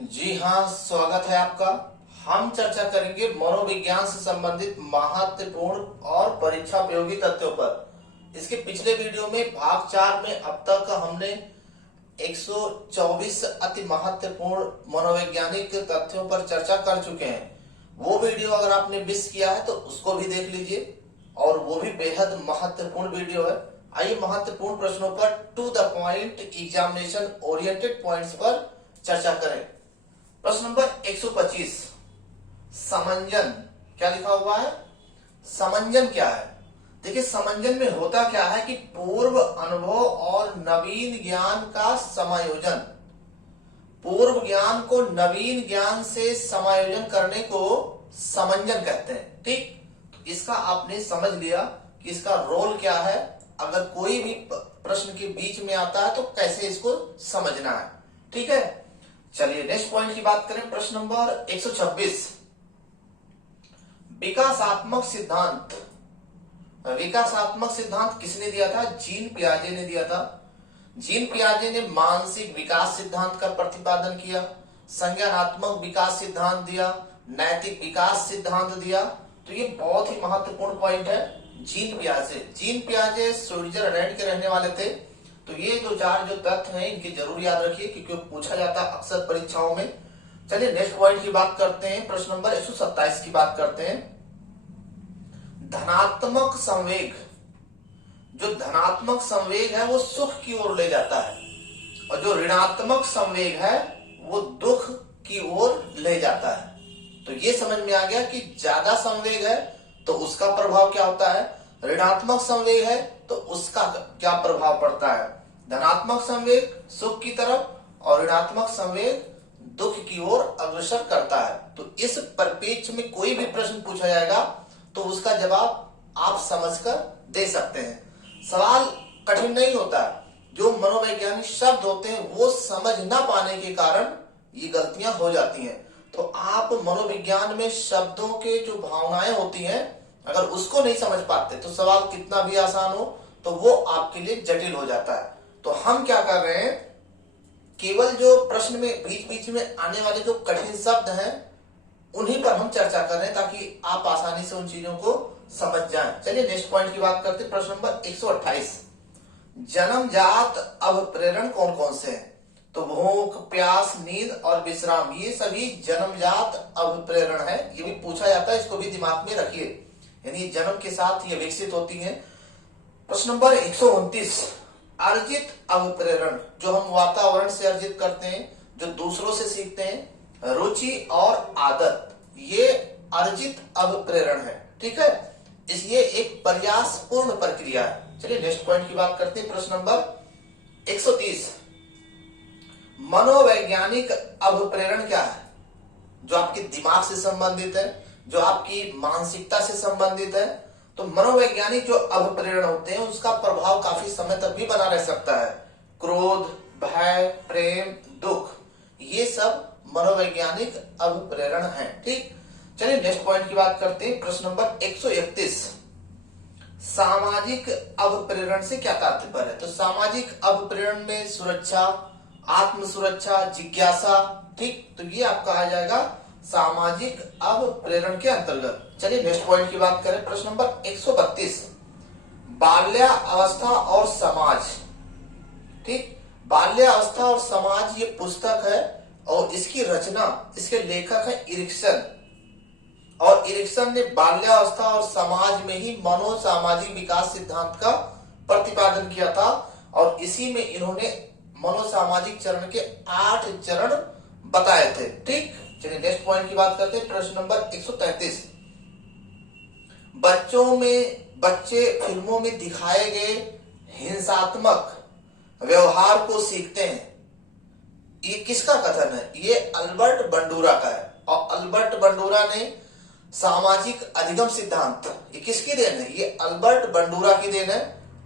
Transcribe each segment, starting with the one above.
जी हाँ, स्वागत है आपका। हम चर्चा करेंगे मनोविज्ञान से संबंधित महत्वपूर्ण और परीक्षा उपयोगी तथ्यों पर। इसके पिछले वीडियो में भाग 4 में अब तक हमने 124 अति महत्वपूर्ण मनोवैज्ञानिक तथ्यों पर चर्चा कर चुके हैं। वो वीडियो अगर आपने मिस किया है तो उसको भी देख लीजिए, और वो भी बेहद महत्वपूर्ण वीडियो है। आइए महत्वपूर्ण प्रश्नों पर to the point examination oriented points पर चर्चा करें। प्रश्न नंबर 125, समंजन। क्या लिखा हुआ है? समंजन क्या है? देखिए, समंजन में होता क्या है कि पूर्व अनुभव और नवीन ज्ञान का समायोजन। पूर्व ज्ञान को नवीन ज्ञान से समायोजन करने को समंजन कहते हैं। ठीक, इसका आपने समझ लिया कि इसका रोल क्या है। अगर कोई भी प्रश्न के बीच में आता है तो कैसे इसको समझना है। ठीक है, चलिए नेक्स्ट पॉइंट की बात करें। प्रश्न नंबर 126, विकासात्मक सिद्धांत। विकासात्मक सिद्धांत किसने दिया था? जीन पियाजे ने दिया था। जीन पियाजे ने मानसिक विकास सिद्धांत का प्रतिपादन किया, संज्ञानात्मक विकास सिद्धांत दिया, नैतिक विकास सिद्धांत दिया। तो ये बहुत ही महत्वपूर्ण पॉइंट है। जीन पियाजे स्विट्जरलैंड के रहने वाले थे। तो ये दो चार जो तथ्य हैं इनकी जरूर याद रखिए, क्योंकि पूछा जाता है अक्सर परीक्षाओं में। चलिए नेक्स्ट पॉइंट की बात करते हैं। प्रश्न नंबर 127 की बात करते हैं। धनात्मक संवेग। जो धनात्मक संवेग है वो सुख की ओर ले जाता है, और जो ऋणात्मक संवेग है वो दुख की ओर ले जाता है। तो ये समझ में आ गया कि ज्यादा संवेग है तो उसका प्रभाव क्या होता है, ऋणात्मक संवेग है तो उसका क्या प्रभाव पड़ता है। धनात्मक संवेग सुख की तरफ और ऋणात्मक संवेग दुख की ओर अग्रसर करता है। तो इस परिप्रेक्ष्य में कोई भी प्रश्न पूछा जाएगा तो उसका जवाब आप समझकर दे सकते हैं। सवाल कठिन नहीं होता। जो मनोवैज्ञानिक शब्द होते हैं वो समझ ना पाने के कारण ये गलतियां हो जाती हैं। तो आप मनोविज्ञान में शब्दों के जो भावनाएं होती हैं, अगर उसको नहीं समझ पाते तो सवाल कितना भी आसान हो तो वो आपके लिए जटिल हो जाता है। तो हम क्या कर रहे हैं, केवल जो प्रश्न में बीच बीच में आने वाले जो कठिन शब्द हैं उन्हीं पर हम चर्चा कर रहे हैं, ताकि आप आसानी से उन चीजों को समझ जाएं। चलिए नेक्स्ट पॉइंट की बात करते हैं। प्रश्न नंबर 128, जन्मजात अभिप्रेरण कौन कौन से हैं? तो भूख, प्यास, नींद और विश्राम, ये सभी जन्मजात अभिप्रेरण है। ये भी पूछा जाता है, इसको भी दिमाग में रखिए। यानी जन्म के साथ ये विकसित होती हैं। प्रश्न नंबर 129, अर्जित अभिप्रेरण। जो हम वातावरण से अर्जित करते हैं, जो दूसरों से सीखते हैं, रुचि और आदत, ये अर्जित अभिप्रेरण है। ठीक है, इसलिए एक प्रयासपूर्ण प्रक्रिया है। चलिए नेक्स्ट पॉइंट की बात करते हैं। प्रश्न नंबर 130, मनोवैज्ञानिक अभिप्रेरण क्या है? जो आपके दिमाग से संबंधित है, जो आपकी मानसिकता से संबंधित है। तो मनोवैज्ञानिक जो अभिप्रेरण होते हैं उसका प्रभाव काफी समय तक भी बना रह सकता है। क्रोध, भय, प्रेम, दुख, ये सब मनोवैज्ञानिक अभिप्रेरण हैं। ठीक, चलिए नेक्स्ट पॉइंट की बात करते हैं। प्रश्न नंबर 131, सामाजिक अभिप्रेरण से क्या तात्पर्य है? तो सामाजिक अभिप्रेरण में सुरक्षा, आत्म सुरक्षा, जिज्ञासा। ठीक, तो ये आपका आ जाएगा सामाजिक अभिप्रेरण के अंतर्गत। चलिए नेक्स्ट पॉइंट की बात करें। प्रश्न नंबर 132, बाल्यावस्था और समाज। ठीक, बाल्यावस्था और समाज ये पुस्तक है, और इसकी रचना, इसके लेखक है इरिक्सन। और इरिक्सन ने बाल्यावस्था और समाज में ही मनोसामाजिक विकास सिद्धांत का प्रतिपादन किया था, और इसी में इन्होंने मनोसामाजिक चरण के 8 चरण बताए थे। ठीक, चलिए नेक्स्ट पॉइंट की बात करते हैं। प्रश्न नंबर 133, बच्चे फिल्मों में दिखाए गए हिंसात्मक व्यवहार को सीखते हैं। ये किसका कथन है? ये अल्बर्ट बंडूरा का है। और अल्बर्ट बंडूरा ने सामाजिक अधिगम सिद्धांत, ये किसकी देन है? ये अल्बर्ट बंडूरा की देन है।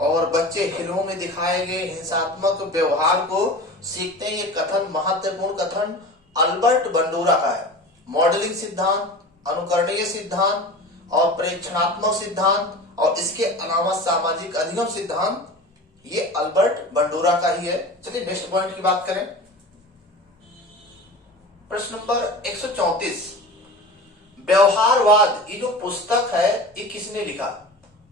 और बच्चे फिल्मों में दिखाए गए हिंसात्मक व्यवहार को सीखते हैं, ये कथन, महत्वपूर्ण कथन अल्बर्ट बंडूरा का है। मॉडलिंग सिद्धांत, अनुकरणीय सिद्धांत और प्रेक्षणात्मक सिद्धांत, और इसके अलावा सामाजिक अधिगम सिद्धांत, ये अल्बर्ट बंडूरा का ही है। चलिए नेक्स्ट पॉइंट की बात करें। प्रश्न नंबर 134, व्यवहारवाद, ये जो पुस्तक है ये किसने लिखा?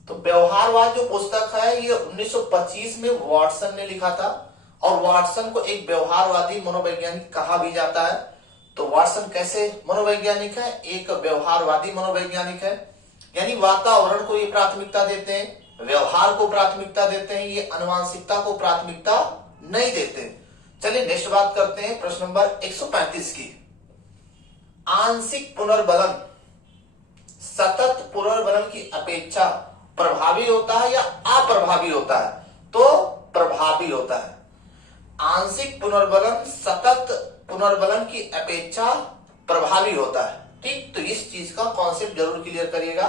तो व्यवहारवाद जो पुस्तक है ये 1925 में वाटसन ने लिखा था, और वाटसन को एक व्यवहारवादी मनोवैज्ञानिक कहा भी जाता है। तो वाटसन कैसे मनोवैज्ञानिक है? एक व्यवहारवादी मनोवैज्ञानिक है, यानी वातावरण को ये प्राथमिकता देते हैं, व्यवहार को प्राथमिकता देते हैं, ये आनुवांशिकता को प्राथमिकता नहीं देते। चलिए नेक्स्ट बात करते हैं प्रश्न नंबर 135 की। आंशिक पुनर्बलन सतत पुनर्बलन की अपेक्षा प्रभावी होता है या अप्रभावी होता है? तो प्रभावी होता है। आंशिक पुनर्बलन सतत पुनर्बलन की अपेक्षा प्रभावी होता है। ठीक, तो इस चीज का कॉन्सेप्ट जरूर क्लियर करिएगा।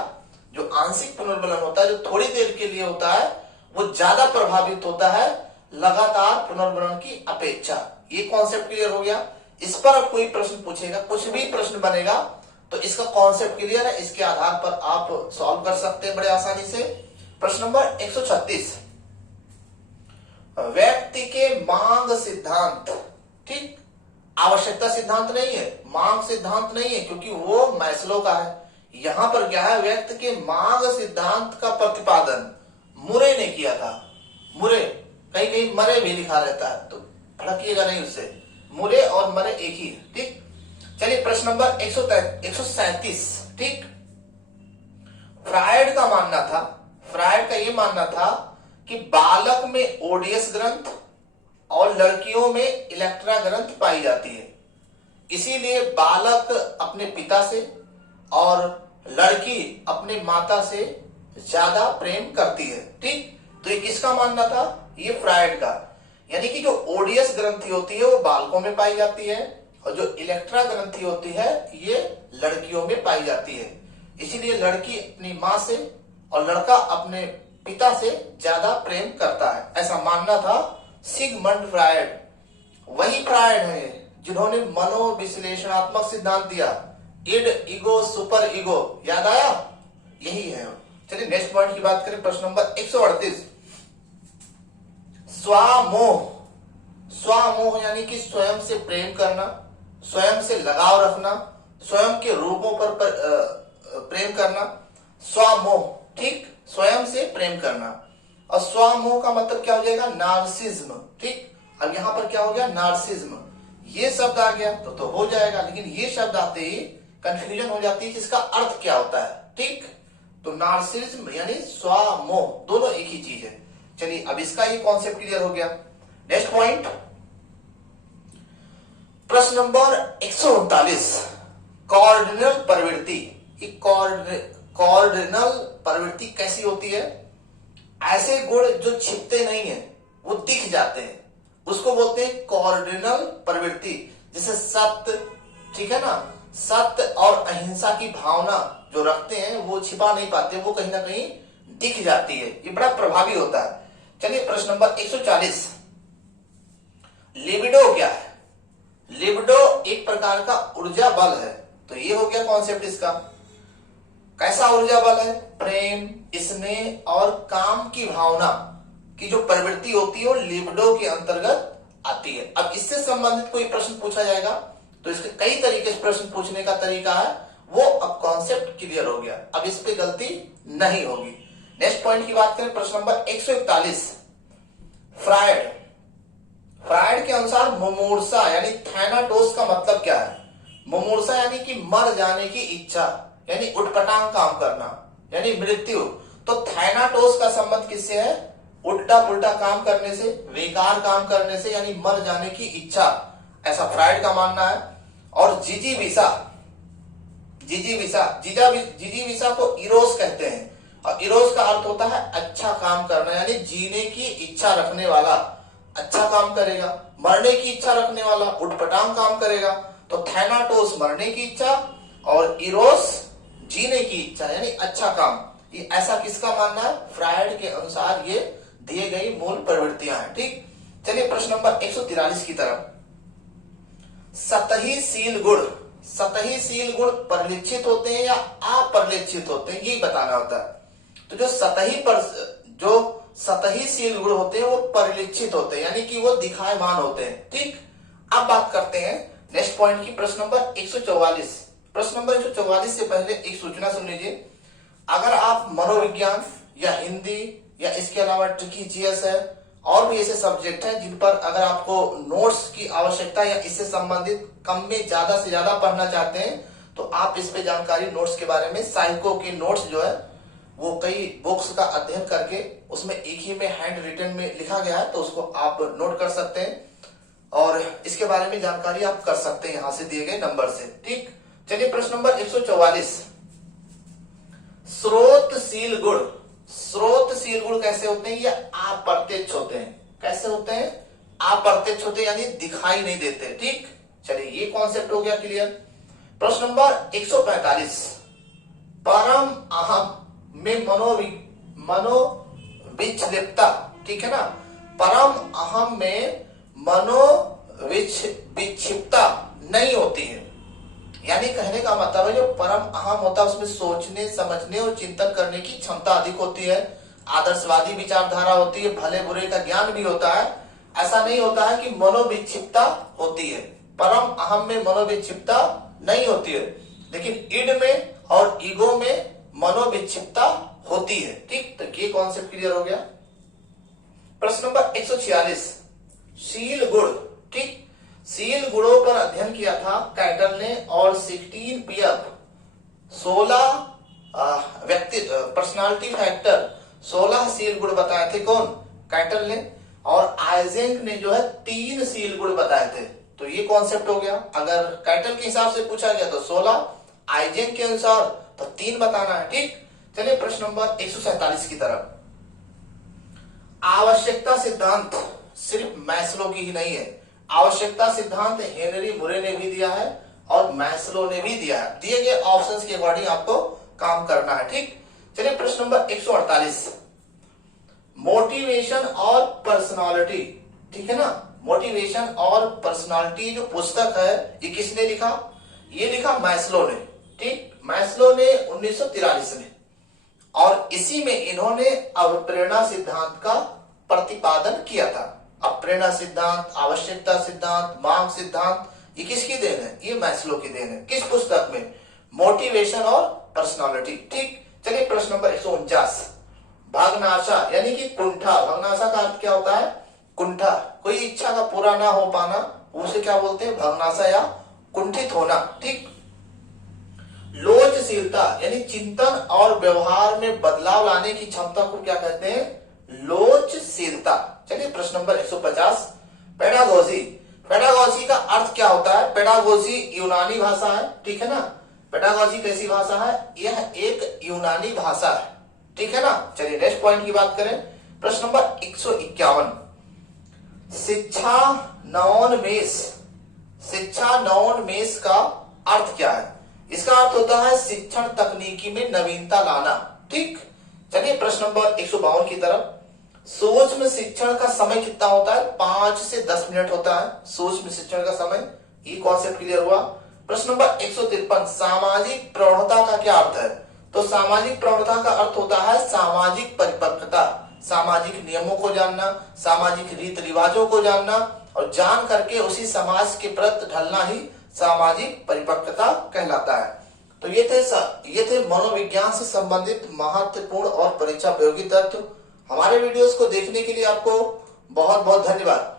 जो आंशिक पुनर्बलन होता है, जो थोड़ी देर के लिए होता है, वो ज्यादा प्रभावित होता है लगातार पुनर्बलन की अपेक्षा। ये कॉन्सेप्ट क्लियर हो गया। इस पर अब कोई प्रश्न पूछेगा, कुछ भी प्रश्न बनेगा तो इसका कॉन्सेप्ट क्लियर है, इसके आधार पर आप सॉल्व कर सकते हैं बड़े आसानी से। प्रश्न नंबर 136, व्यक्ति के मांग सिद्धांत, ठीक, आवश्यकता सिद्धांत नहीं है, मांग सिद्धांत नहीं है, क्योंकि वो मैस्लो का है। यहां पर क्या है? व्यक्ति के मांग सिद्धांत का प्रतिपादन मुरे ने किया था। मुरे, कहीं कहीं मरे भी लिखा रहता है, तो भड़किएगा नहीं उससे, मुरे और मरे एक ही है। ठीक, चलिए प्रश्न नंबर 137, ठीक, फ्रायड का मानना था, फ्रायड का ये मानना था कि बालक में ओडियस ग्रंथ और लड़कियों में इलेक्ट्रा ग्रंथ पाई जाती है, इसीलिए बालक अपने पिता से और लड़की अपने माता से ज्यादा प्रेम करती है। ठीक, तो ये किसका मानना था? ये फ्रायड का। यानी कि जो ओडियस ग्रंथि होती है वो बालकों में पाई जाती है, और जो इलेक्ट्रा ग्रंथि होती है ये लड़कियों में पाई जाती है, इसीलिए लड़की अपनी मां से और लड़का अपने पिता से ज्यादा प्रेम करता है, ऐसा मानना था सिगमंड फ्रायड। वही फ्रायड है जिन्होंने मनोविश्लेषणात्मक सिद्धांत दिया, इड, ईगो, सुपर ईगो, याद आया? यही है। चलिए नेक्स्ट पॉइंट की बात करें, प्रश्न नंबर 138, स्वामोह। स्वामोह यानी कि स्वयं से प्रेम करना, स्वयं से लगाव रखना, स्वयं के रूपों पर प्रेम करना, स्वामोह। ठीक, स्वयं से प्रेम करना। और स्वामोह का मतलब क्या हो जाएगा? नार्सिज्म। ठीक, अब यहां पर क्या हो गया? नार्सिज्म। ये शब्द आ गया तो हो जाएगा, लेकिन ये शब्द आते ही कंफ्यूजन हो जाती है कि इसका अर्थ क्या होता है। ठीक, तो नार्सिज्म यानी स्वामोह, दोनों एक ही चीज है। चलिए अब इसका ये कॉन्सेप्ट क्लियर हो गया। नेक्स्ट पॉइंट, प्रश्न नंबर 139, कॉर्डिनल प्रवृत्ति। कॉर्डिनल प्रवृत्ति कैसी होती है? ऐसे गुण जो छिपते नहीं है, वो दिख जाते हैं, उसको बोलते हैं कॉर्डिनल प्रवृत्ति। जैसे सत्य, ठीक है ना, सत्य और अहिंसा की भावना जो रखते हैं वो छिपा नहीं पाते, वो कहीं ना कहीं दिख जाती है, ये बड़ा प्रभावी होता है। चलिए प्रश्न नंबर 140, लिबिडो क्या है? लिबिडो एक प्रकार का ऊर्जा बल है, तो ये हो गया कॉन्सेप्ट इसका। कैसा ऊर्जा बल है? प्रेम, स्नेह और काम की भावना की जो प्रवृत्ति होती है वो लिबिडो के अंतर्गत आती है। अब इससे संबंधित कोई प्रश्न पूछा जाएगा तो इसके कई तरीके से प्रश्न पूछने का तरीका है, वो अब कॉन्सेप्ट क्लियर हो गया, अब इस पे गलती नहीं होगी। नेक्स्ट पॉइंट की बात करें, प्रश्न नंबर 141, फ्रायड। फ्रायड के अनुसार मुमूर्षा यानी थैनाटोस का मतलब क्या है? मुमूर्षा यानी कि मर जाने की इच्छा, यानी उठपटांग काम करना, यानी मृत्यु। तो थैनाटोस का संबंध किससे है? उल्टा पुल्टा काम करने से, बेकार काम करने से, यानी मर जाने की इच्छा, ऐसा फ्रायड का मानना है। और जिजीविसा को इरोस कहते हैं, और इरोस का अर्थ होता है अच्छा काम करना, यानी जीने की इच्छा रखने वाला अच्छा काम करेगा, मरने की इच्छा रखने वाला उठपटांग काम करेगा। तो थैनाटोस मरने की इच्छा और इरोस जीने की इच्छा यानी अच्छा काम, ये ऐसा किसका मानना है? फ्रायड के अनुसार ये दिए गई मूल प्रवृत्तियां हैं। ठीक, चलिए प्रश्न नंबर 143 की तरफ, सतही शील गुण। सतही शील गुण परिलक्षित होते हैं या अपरिलक्षित होते हैं, यही बताना होता है। तो जो सतही शील गुण होते हैं वो परिलक्षित होते हैं, यानी कि वो दिखायमान होते हैं। ठीक, अब बात करते हैं नेक्स्ट पॉइंट की प्रश्न नंबर 144। प्रश्न नंबर 144 से पहले एक सूचना सुन लीजिए। अगर आप मनोविज्ञान या हिंदी या इसके अलावा ट्रिकी जीएस है और भी ऐसे सब्जेक्ट हैं जिन पर अगर आपको नोट्स की आवश्यकता या इससे संबंधित कम में ज्यादा से ज्यादा पढ़ना चाहते हैं तो आप इस पे जानकारी नोट्स के बारे में साइको के नोट्स जो है वो कई बुक्स का अध्ययन करके उसमें एक ही में हैंड रिटन में लिखा गया है तो उसको आप नोट कर सकते हैं और इसके बारे में जानकारी आप कर सकते हैं यहां से दिए गए नंबर से। ठीक, चलिए प्रश्न नंबर 144। स्रोतशील गुण। स्रोतशील गुण कैसे होते हैं? ये अप्रत्यक्ष होते हैं। कैसे होते हैं? अप्रत्यक्ष होते हैं, यानी दिखाई नहीं देते। ठीक, चलिए ये कॉन्सेप्ट हो गया क्लियर। प्रश्न नंबर 145। परम अहम में मनोविक्षिप्तता, ठीक है ना, परम अहम में मनोविक्षिप्तता नहीं होती है। यानी कहने का मतलब है जो परम अहम होता है उसमें सोचने समझने और चिंतन करने की क्षमता अधिक होती है, आदर्शवादी विचारधारा होती है, भले बुरे का ज्ञान भी होता है। ऐसा नहीं होता है कि मनोविक्षिप्तता होती है। परम अहम में मनोविक्षिप्तता नहीं होती है, लेकिन इड में और ईगो में मनोविक्षिप्तता होती है। ठीक, तो ये कॉन्सेप्ट क्लियर हो गया। प्रश्न नंबर 146। शील गुण। ठीक, शील गुणों पर अध्ययन किया था कैटल ने और 16 पीएफ 16 व्यक्ति पर्सनालिटी फैक्टर 16 शील गुण बताए थे। कौन? कैटल ने। और आइजेंक ने जो है 3 शील गुण बताए थे। तो ये कॉन्सेप्ट हो गया। अगर कैटल के हिसाब से पूछा गया तो 16, आइजेंक के अनुसार तो 3 बताना है। ठीक, चलिए प्रश्न नंबर 147 की तरफ। आवश्यकता सिद्धांत सिर्फ मैस्लो की ही नहीं है। आवश्यकता सिद्धांत हेनरी मुरे ने भी दिया है और मैस्लो ने भी दिया है। दिए गए ऑप्शंस के अकॉर्डिंग आपको काम करना है। ठीक, चलिए प्रश्न नंबर 148। मोटिवेशन और पर्सनालिटी, ठीक है ना, मोटिवेशन और पर्सनालिटी जो पुस्तक है ये किसने लिखा? ये लिखा मैस्लो ने। ठीक, मैस्लो ने 1943 में, और इसी में इन्होंने अवप्रेरणा सिद्धांत का प्रतिपादन किया था। अवप्रेरणा सिद्धांत, आवश्यकता सिद्धांत, मांग सिद्धांत, ये किसकी देन है? ये मैस्लो की देन है। किस पुस्तक में? मोटिवेशन और पर्सनालिटी। ठीक, चलिए प्रश्न नंबर 149। भागनाशा यानी कि कुंठा। भागनाशा का अर्थ क्या होता है? कुंठा। कोई इच्छा का पूरा ना हो पाना, उसे क्या बोलते हैं? भागनाशा या कुंठित होना। ठीक, लोचशीलता यानी चिंतन और व्यवहार में बदलाव लाने की क्षमता को क्या कहते हैं? लोचशीलता। चलिए प्रश्न नंबर 150। पेडागोजी। पेडागोजी का अर्थ क्या होता है? पेडागोजी यूनानी भाषा है। ठीक है ना, पेडागोजी कैसी भाषा है? यह एक यूनानी भाषा है। ठीक है ना, चलिए नेक्स्ट पॉइंट की बात करें। प्रश्न नंबर 151। शिक्षा नवोन्मेष। शिक्षा नवोन्मेष का अर्थ क्या है? इसका अर्थ होता है शिक्षण तकनीकी में नवीनता लाना। ठीक, चलिए प्रश्न नंबर 152 की तरफ। सूक्ष्म शिक्षण का समय कितना होता है? 5 से 10 मिनट होता है सूक्ष्म शिक्षण का समय। ये कॉन्सेप्ट क्लियर हुआ। प्रश्न नंबर 153। सामाजिक प्रवणता का क्या अर्थ है? तो सामाजिक प्रवणता का अर्थ होता है सामाजिक परिपक्वता, सामाजिक नियमों को जानना, सामाजिक रीति रिवाजों को जानना और जान करके उसी समाज के प्रति ढलना ही सामाजिक परिपक्वता कहलाता है। तो ये थे मनोविज्ञान से संबंधित महत्वपूर्ण और परीक्षा उपयोगी तत्व। हमारे वीडियोस को देखने के लिए आपको बहुत बहुत धन्यवाद।